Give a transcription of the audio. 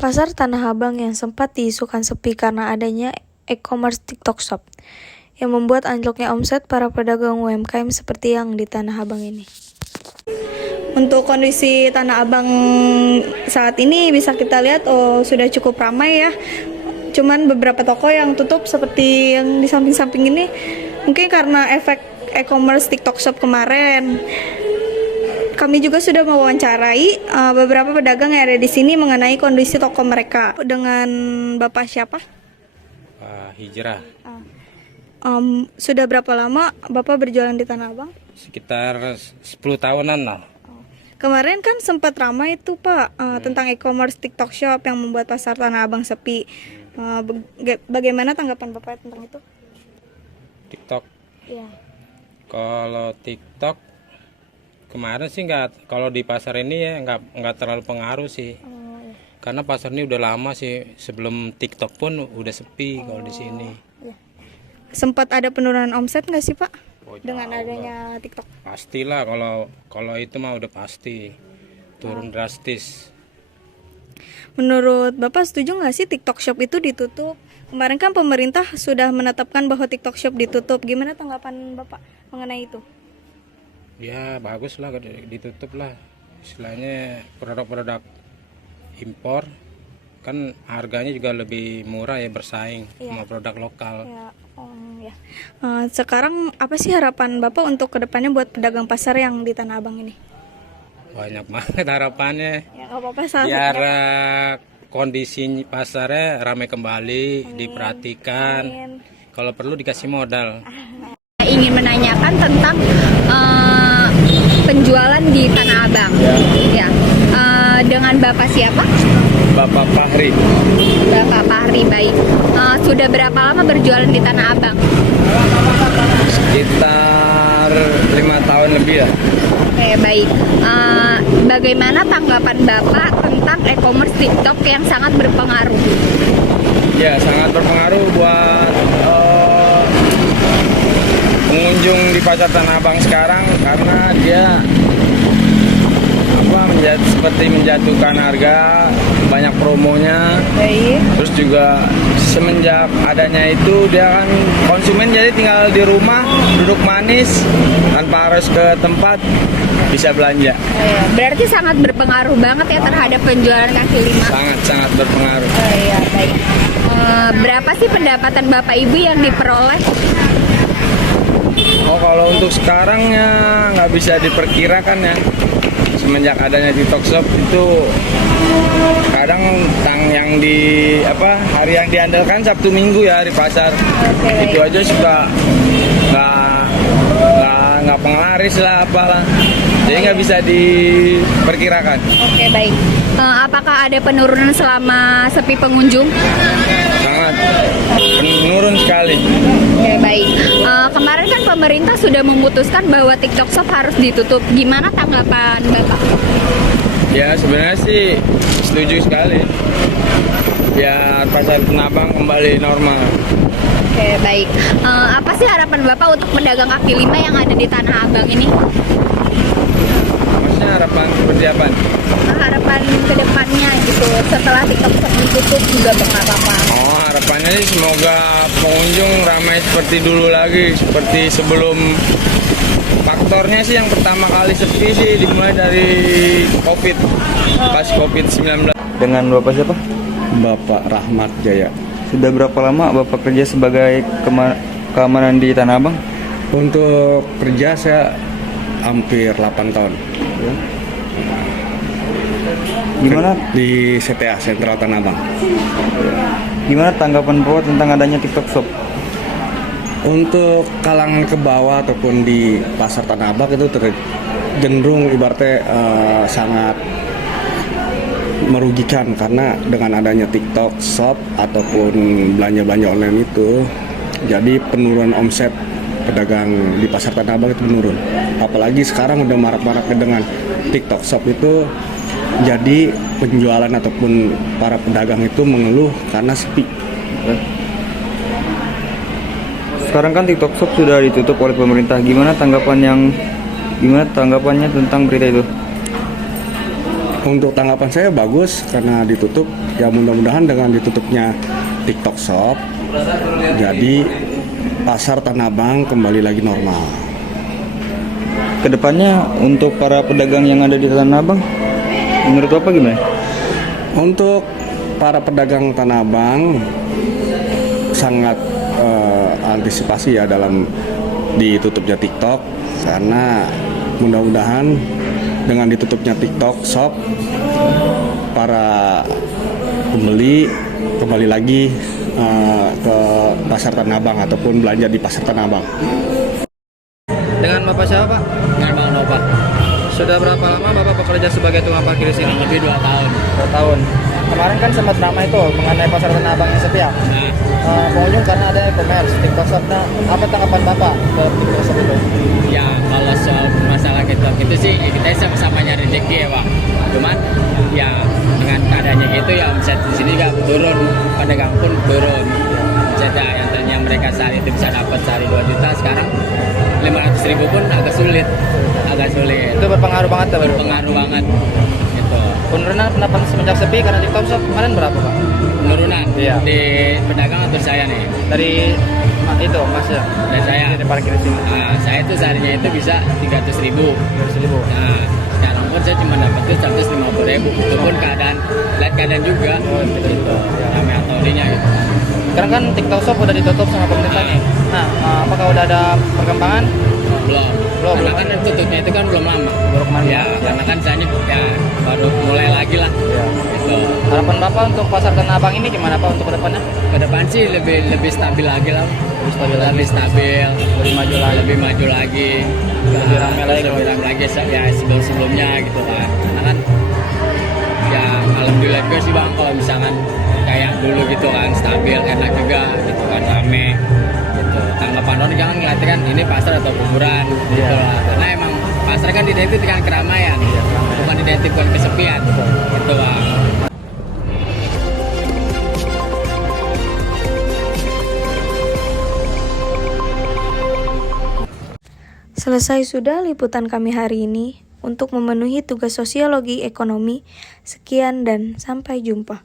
Pasar Tanah Abang yang sempat diisukan sepi karena adanya e-commerce TikTok Shop yang membuat anjloknya omset para pedagang UMKM seperti yang di Tanah Abang ini. Untuk kondisi Tanah Abang saat ini bisa kita lihat sudah cukup ramai ya. Cuman beberapa toko yang tutup seperti yang di samping-samping ini mungkin karena efek e-commerce TikTok Shop kemarin. Kami juga sudah mewawancarai beberapa pedagang yang ada di sini mengenai kondisi toko mereka. Dengan Bapak siapa? Hijrah. Sudah berapa lama Bapak berjualan di Tanah Abang? Sekitar 10 tahunan lah. Kemarin kan sempat ramai itu Pak tentang e-commerce TikTok Shop yang membuat pasar Tanah Abang sepi. Bagaimana tanggapan Bapak tentang itu? TikTok. Iya. Kalau TikTok kemarin sih kalau di pasar ini ya nggak terlalu pengaruh sih. Iya. Karena pasar ini udah lama sih, sebelum TikTok pun udah sepi kalau di sini. Iya. Sempat ada penurunan omset nggak sih Pak dengan Jauh adanya TikTok? Pastilah, kalau itu mah udah pasti turun drastis. Menurut Bapak setuju nggak sih TikTok Shop itu ditutup? Kemarin kan pemerintah sudah menetapkan bahwa TikTok Shop ditutup. Gimana tanggapan Bapak mengenai itu? Ya bagus lah ditutup lah. Istilahnya produk-produk impor kan harganya juga lebih murah ya, bersaing sama produk lokal. Ya, ya. Sekarang apa sih harapan Bapak untuk kedepannya buat pedagang pasar yang di Tanah Abang ini? Banyak banget harapannya. Ya nggak apa-apa, Biar kondisi pasarnya ramai kembali, diperhatikan. Kalau perlu dikasih modal. Ingin menanyakan tentang penjualan di Tanah Abang. Ya. Dengan Bapak siapa? Bapak Fahri. Bapak Fahri, baik. Sudah berapa lama berjualan di Tanah Abang? Sekitar 5 tahun lebih ya. Oke, baik. Bagaimana tanggapan Bapak tentang e-commerce TikTok yang sangat berpengaruh? Ya, sangat berpengaruh buat pengunjung di pasar Tanah Abang sekarang, karena dia seperti menjatuhkan harga, banyak promonya. Baik. Terus juga semenjak adanya itu dia kan konsumen jadi tinggal di rumah duduk manis tanpa harus ke tempat, bisa belanja. Berarti sangat berpengaruh banget ya terhadap penjualan kaki lima. Sangat berpengaruh. Iya, baik. Berapa sih pendapatan Bapak Ibu yang diperoleh? Kalau untuk sekarang ya nggak bisa diperkirakan ya. Semenjak adanya TikTok Shop itu kadang yang hari yang diandalkan Sabtu Minggu ya di pasar. Itu aja suka nggak penglaris lah apalah. Jadi nggak bisa diperkirakan. Oke, baik. Apakah ada penurunan selama sepi pengunjung? Sangat menurun sekali. Oke, baik. Kemarin kan pemerintah sudah memutuskan bahwa TikTok Shop harus ditutup. Gimana tanggapan Bapak? Ya sebenarnya sih setuju sekali. Biar pasar Tanah Abang kembali normal. Oke, baik. Apa sih harapan Bapak untuk pedagang kaki lima yang ada di Tanah Abang ini? Maksudnya harapan seperti apa? Harapan kedepannya gitu, setelah TikTok Shop ditutup juga apa? Harapannya sih semoga pengunjung ramai seperti dulu lagi, seperti sebelum. Faktornya sih yang pertama kali sepi sih dimulai dari COVID, pas COVID-19. Dengan Bapak siapa? Bapak Rahmat Jaya. Sudah berapa lama Bapak kerja sebagai keamanan di Tanah Abang? Untuk kerja saya hampir 8 tahun. Gimana Di CTA, Sentral Tanah Abang. Gimana tanggapan Bapak tentang adanya TikTok Shop? Untuk kalangan ke bawah ataupun di pasar Tanah Abang itu cenderung ibaratnya sangat merugikan, karena dengan adanya TikTok Shop ataupun belanja-belanja online itu jadi penurunan omset pedagang di pasar Tanah Abang itu menurun. Apalagi sekarang udah marak-maraknya dengan TikTok Shop itu, jadi penjualan ataupun para pedagang itu mengeluh karena sepi. Sekarang kan TikTok Shop sudah ditutup oleh pemerintah. Gimana tanggapannya tentang berita itu? Untuk tanggapan saya bagus karena ditutup. Ya mudah-mudahan dengan ditutupnya TikTok Shop, jadi pasar Tanah Abang kembali lagi normal. Kedepannya untuk para pedagang yang ada di Tanah Abang, menurut Bapak gimana? Untuk para pedagang Tanah Abang sangat antisipasi ya dalam ditutupnya TikTok, karena mudah-mudahan dengan ditutupnya TikTok Shop, para pembeli kembali lagi ke pasar Tanah Abang ataupun belanja di pasar Tanah Abang. Dengan Bapak siapa, Pak? Dengan Bang Nova. Sudah berapa lama Bapak bekerja sebagai tukang parkir di sini? Lebih 2 tahun. 2 tahun. Kemarin kan sempat ramai itu mengenai pasar Tanah Abang yang sepi ya. Pengunjung karena ada e-commerce, TikTok Shop. Nah, apa tanggapan Bapak ke TikTok Shop itu? Ya kalau soal masalah TikTok itu sih ya kita sama-sama nyari rezeki ya Pak. Cuman ya dengan keadaannya gitu ya omset di sini juga turun, pedagang pun turun. Omsetnya yang tadinya mereka sehari itu bisa dapat sehari 2 juta, sekarang 500.000 pun agak sulit. Itu berpengaruh banget ya, Bapak? Berpengaruh banget. Gitu. Penurunan pendapatan semenjak sepi karena TikTok Shop kemarin berapa, Pak? Penurunan Iya. di pedagang atau saya nih? Dari itu Mas ya? Dan saya. Di parkir di sini. Nah, saya tuh seharinya itu bisa 300.000. 200.000. Nah, sekarang pun saya cuma dapat tuh 150.000. Itu pun lihat keadaan juga. Gitu. Ramai autorinya gitu. Sekarang kan TikTok Shop udah ditutup sama pemerintah nih. Nah, apakah udah ada perkembangan? Belum. Karena kan tutupnya itu kan belum lama. Baru kemarin. Ya, karena kan saya ya baru mulai lagi lah. Ya. Gitu. Harapan Bapak untuk pasar Tanah Abang ini gimana Pak untuk kedepannya? Ke depan sih lebih stabil lagi lah. Lebih stabil lagi. Lebih maju lagi. Lebih maju lagi. Lebih ramai lagi. Lebih ramai lagi ya sebelum-sebelumnya gitu kan. Karena kan ya alhamdulillah juga sih Bang kalau misalkan kayak dulu gitu kan stabil, enak juga gitu kan, rame gitu. Tanggapan orang jangan ngeliatin kan ini pasar atau kuburan gitu lah. Karena emang pasar kan identik dengan keramaian, bukan identik dengan kesepian gitu Bang. Selesai sudah liputan kami hari ini. Untuk memenuhi tugas sosiologi ekonomi, sekian dan sampai jumpa.